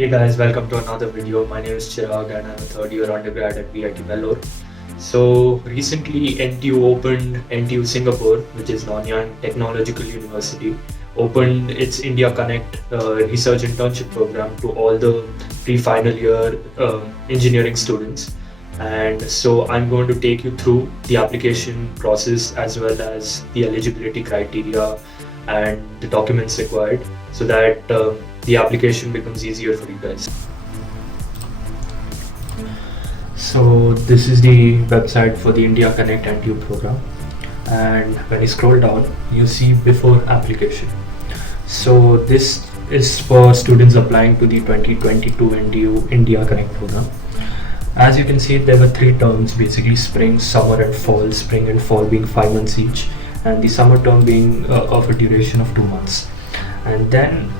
Hey guys, welcome to another video. My name is Chirag and I'm a third year undergrad at VIT Vellore. So recently NTU opened NTU Singapore, which is Nanyang Technological University, opened its India Connect research internship program to all the pre-final year engineering students. And so I'm going to take you through the application process as well as the eligibility criteria and the documents required so that the application becomes easier for you guys. So this is the website for the India Connect NTU program, and when you scroll down you see before application. So this is for students applying to the 2022 NTU India Connect program. As you can see, there were three terms, basically spring, summer and fall, spring and fall being 5 months each, and the summer term being of a duration of 2 months. And then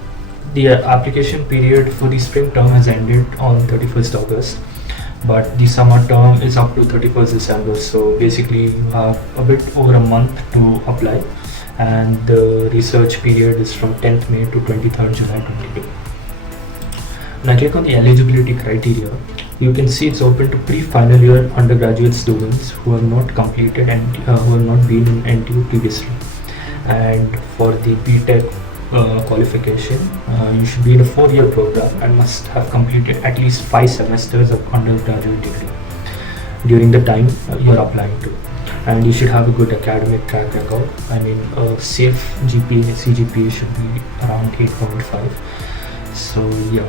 the application period for the spring term has ended on 31st August, but the summer term is up to 31st December. So basically you have a bit over a month to apply, and the research period is from 10th May to 23rd July 22. When I click on the eligibility criteria, you can see it's open to pre-final year undergraduate students who have not completed and who have not been in NTU previously. And for the BTech qualification, you should be in a 4-year program and must have completed at least 5 semesters of undergraduate degree during the time you're applying to. And you should have a good academic track record. I mean, a safe GPA, CGPA should be around 8.5. So yeah.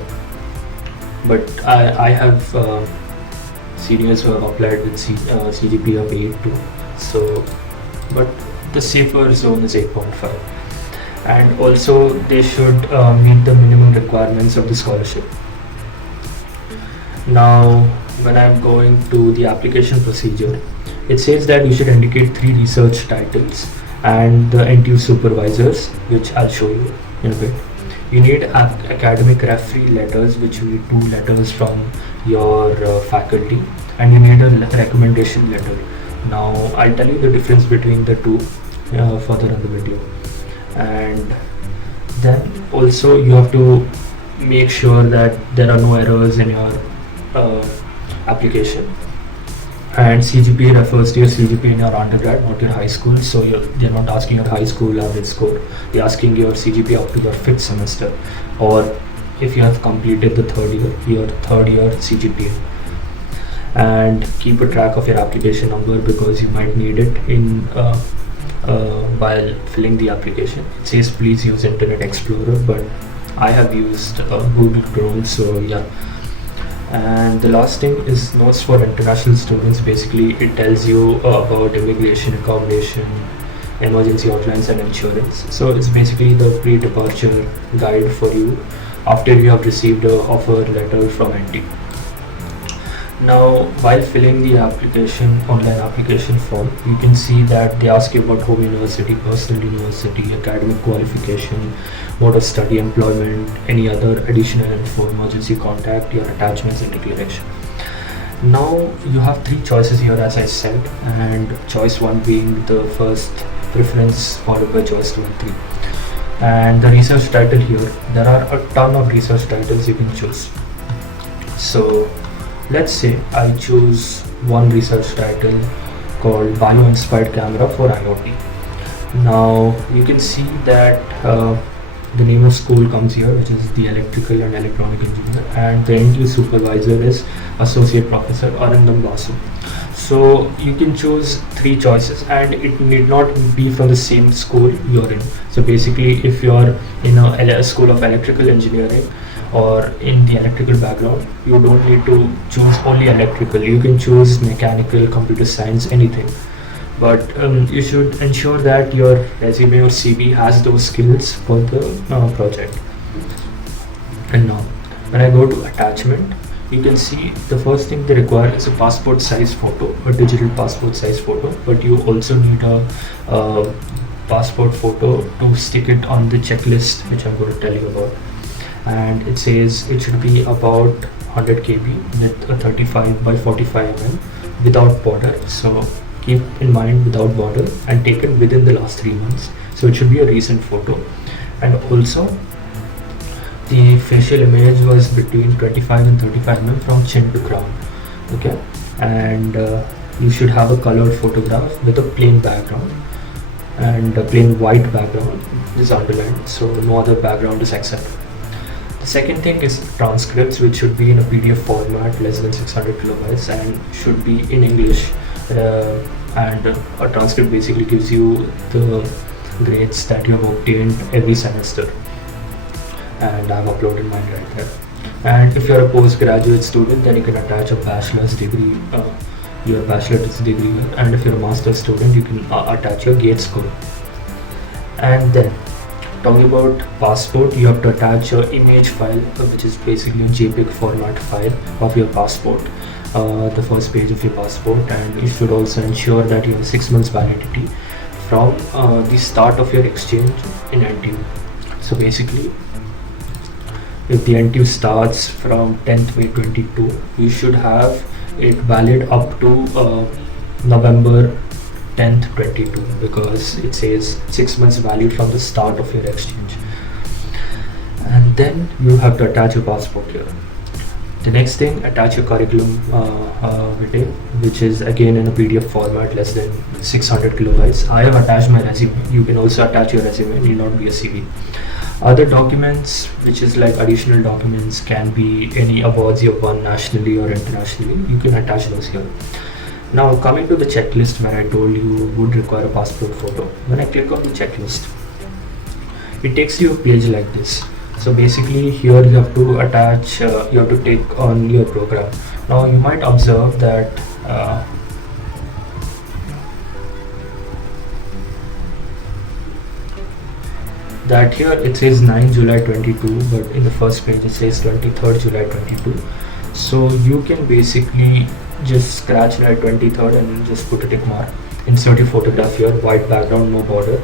But I have seniors who have applied with CGPA of 8 too. So, but the safer zone is 8.5. And also they should meet the minimum requirements of the scholarship. Now, when I'm going to the application procedure, it says that you should indicate 3 research titles and the NTU supervisors, which I'll show you in a bit. You need academic referee letters, which will be 2 letters from your faculty, and you need a recommendation letter. Now I'll tell you the difference between the two further in the video. And then also you have to make sure that there are no errors in your application. And CGPA refers to your CGPA in your undergrad, not your high school. So they're not asking your high school average score. They're asking your CGPA up to your 5th semester, or if you have completed the 3rd year, your 3rd year CGPA. And keep a track of your application number because you might need it in while filling the application. It says please use Internet Explorer, but I have used Google Chrome, so yeah. And the last thing is notes for international students. Basically it tells you about immigration, accommodation, emergency outlines and insurance. So it's basically the pre-departure guide for you after you have received an offer letter from NTU. Now while filling the online application form, you can see that they ask you about home university, personal university, academic qualification, mode of study, employment, any other additional info, emergency contact, your attachments and declaration. Now you have 3 choices here, as I said, and choice 1 being the first preference, followed by choice 2 and 3. And the research title here, there are a ton of research titles you can choose. So let's say I choose one research title called Bio-Inspired Camera for IoT. Now you can see that the name of school comes here, which is the Electrical and Electronic Engineer, and the NTU supervisor is Associate Professor Arindam Basu. So you can choose 3 choices, and it need not be from the same school you're in. So basically if you're in a school of electrical engineering or in the electrical background, you don't need to choose only electrical. You can choose mechanical, computer science, anything. But you should ensure that your resume or CV has those skills for the project. And now when I go to attachment, you can see the first thing they require is a passport size photo, a digital passport size photo, but you also need a passport photo to stick it on the checklist, which I'm going to tell you about. And it says it should be about 100 KB with a 35 by 45 mm without border. So keep in mind without border, and taken within the last 3 months. So it should be a recent photo. And also the facial image was between 25 and 35 from chin to crown. Okay, and you should have a colored photograph with a plain background, and a plain white background is underlined, so no other background is accepted. The second thing is transcripts, which should be in a PDF format less than 600 kilobytes and should be in English. And a transcript basically gives you the grades that you have obtained every semester, and I've uploaded mine right there. And if you're a postgraduate student, then you can attach a bachelor's degree, your bachelor's degree, and if you're a master's student, you can attach your GATE score. And then talking about passport, you have to attach your image file, which is basically a JPEG format file of your passport, the first page of your passport, and you should also ensure that you have 6 months validity from the start of your exchange in NTU. So basically, if the NTU starts from 10th May 22, you should have it valid up to November 10th 22, because it says 6 months valid from the start of your exchange. And then you have to attach your passport here. The next thing, attach your curriculum vitae, which is again in a PDF format less than 600 kilobytes. I have attached my resume. You can also attach your resume, it need not be a CV. Other documents, which is like additional documents, can be any awards you have won nationally or internationally. You can attach those here. Now coming to the checklist where I told you would require a passport photo. When I click on the checklist, it takes you a page like this. So basically here you have to attach, you have to take on your program. Now you might observe that here it says 9 July 22, but in the first page it says 23rd July 22. So you can basically just scratch that 23rd and just put a tick mark. Insert your photograph here, white background, no border,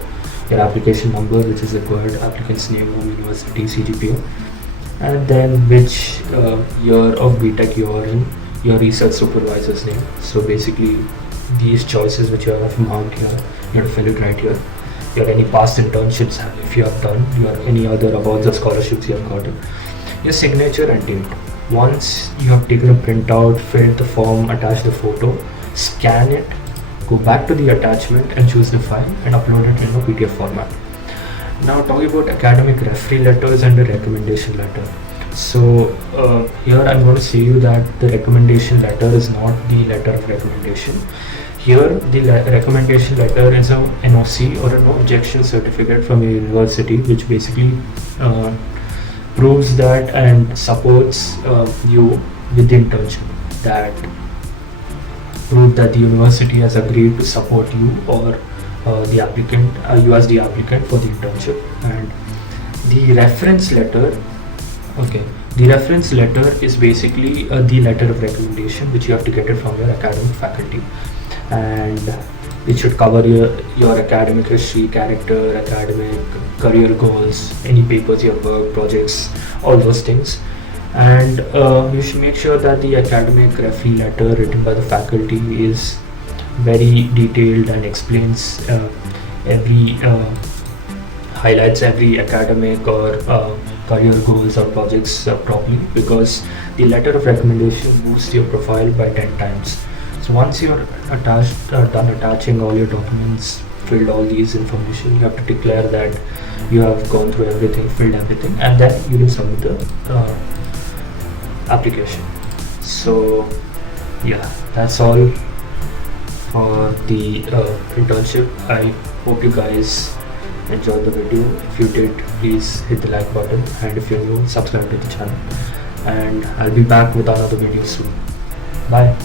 your application number, which is required, applicant's name, home university, CGPA, and then which year of BTech you are in, your research supervisor's name. So basically these choices which you have marked here, you have to fill it right here. Your any past internships if you have done, your any other awards or scholarships you have gotten, your signature and date. Once you have taken a printout, filled the form, attached the photo, scan it, go back to the attachment and choose the file and upload it in a PDF format. Now talking about academic referee letters and the recommendation letter. So here I'm going to say you that the recommendation letter is not the letter of recommendation. Here the recommendation letter is a NOC or a no objection certificate from a university, which basically proves that and supports you with the internship, that prove that the university has agreed to support you or the applicant, you as the applicant for the internship. And the reference letter, okay, the reference letter is basically the letter of recommendation which you have to get it from your academic faculty, and it should cover your academic history, character, academic, career goals, any papers you have worked, projects, all those things. And you should make sure that the academic referee letter written by the faculty is very detailed and explains highlights every academic or career goals or projects properly, because the letter of recommendation boosts your profile by 10 times. So once you're done attaching all your documents, filled all these information, you have to declare that you have gone through everything, filled everything, and then you will submit the application. So yeah, that's all for the internship. I hope you guys enjoyed the video. If you did, please hit the like button, and if you're new, subscribe to the channel, and I'll be back with another video soon. Bye.